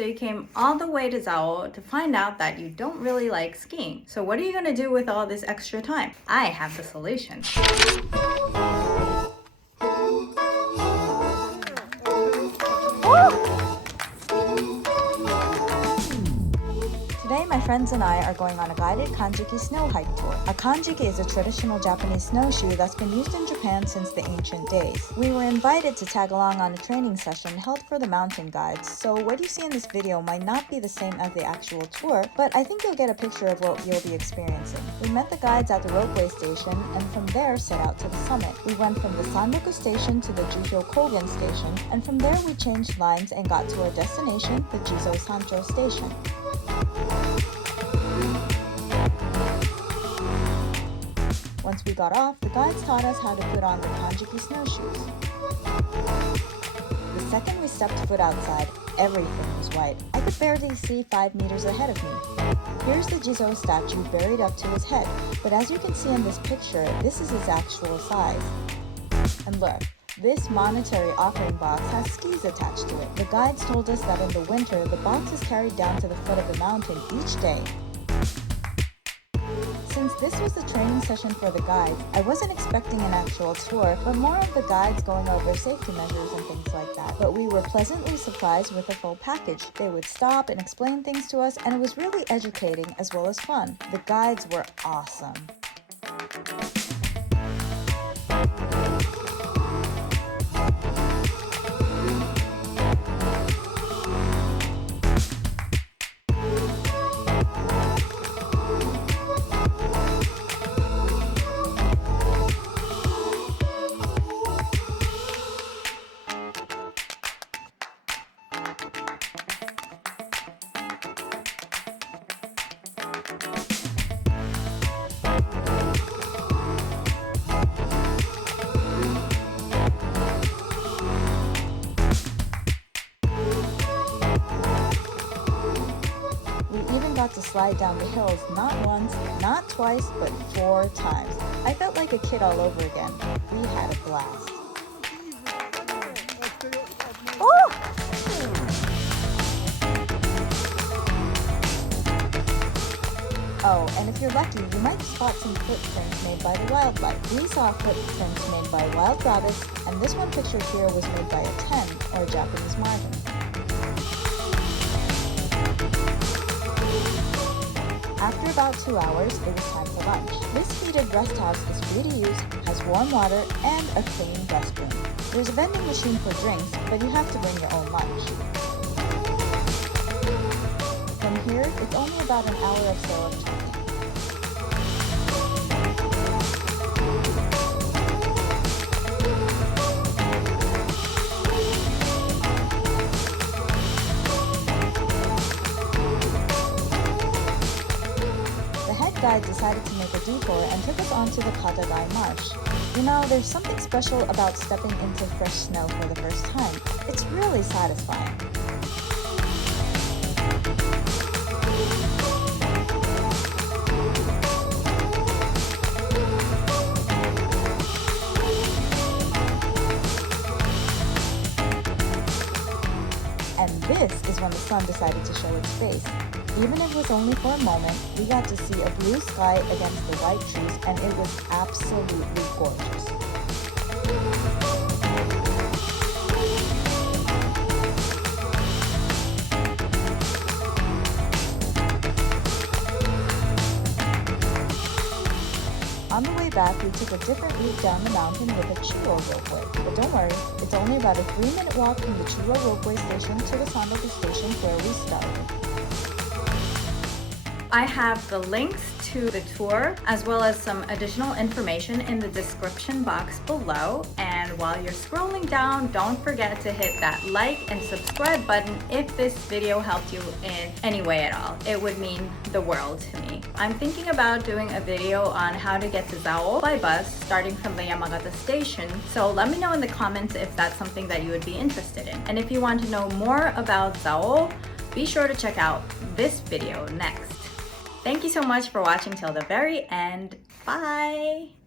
So you came all the way to ZAO to find out that you don't really like skiing. So what are you gonna do with all this extra time? I have the solution. Today, my friends and I are going on a guided kanjiki snow hike tour. A kanjiki is a traditional Japanese snowshoe that's been used in Japan since the ancient days. We were invited to tag along on a training session held for the mountain guides, so what you see in this video might not be the same as the actual tour, but I think you'll get a picture of what you'll be experiencing. We met the guides at the Ropeway station, and from there set out to the summit. We went from the Sanroku station to the Juhyo station, and from there we changed lines and got to our destination, the Jizo Sancho station. Once we got off, the guides taught us how to put on the kanjiki snowshoes. The second we stepped foot outside, everything was white. I could barely see 5 meters ahead of me. Here's the Jizo statue buried up to his head, but as you can see in this picture, this is his actual size. And look, this monetary offering box has skis attached to it. The guides told us that in the winter, the box is carried down to the foot of the mountain each day. Since this was a training session for the guides, I wasn't expecting an actual tour, but more of the guides going over safety measures and things like that. But we were pleasantly surprised with a full package. They would stop and explain things to us, and it was really educating as well as fun. The guides were awesome. Got to slide down the hills not once, not twice, but 4 times. I felt like a kid all over again. We had a blast. Oh! Oh, and if you're lucky, you might spot some footprints made by the wildlife. We saw footprints made by wild rabbits, and this one pictured here was made by a ten, or a Japanese marten. After about 2 hours, it was time for lunch. This heated rest house is free to use, has warm water, and a clean restroom. There's a vending machine for drinks, but you have to bring your own lunch. From here, it's only about an hour or so of trekking. Guide decided to make a detour and took us onto the Katagai marsh. You know, there's something special about stepping into fresh snow for the first time. It's really satisfying. And this is when the sun decided to show its face. Even if it was only for a moment, we got to see a blue sky against the white trees, and it was absolutely gorgeous. On the way back, we took a different route down the mountain with a CHUO Ropeway. But don't worry, it's only about a 3-minute walk from the CHUO Ropeway station to the Sanroku station where we started. I have the links to the tour as well as some additional information in the description box below. And while you're scrolling down, don't forget to hit that like and subscribe button if this video helped you in any way at all. It would mean the world to me. I'm thinking about doing a video on how to get to ZAO by bus starting from the Yamagata station. So let me know in the comments if that's something that you would be interested in. And if you want to know more about ZAO, be sure to check out this video next. Thank you so much for watching till the very end. Bye!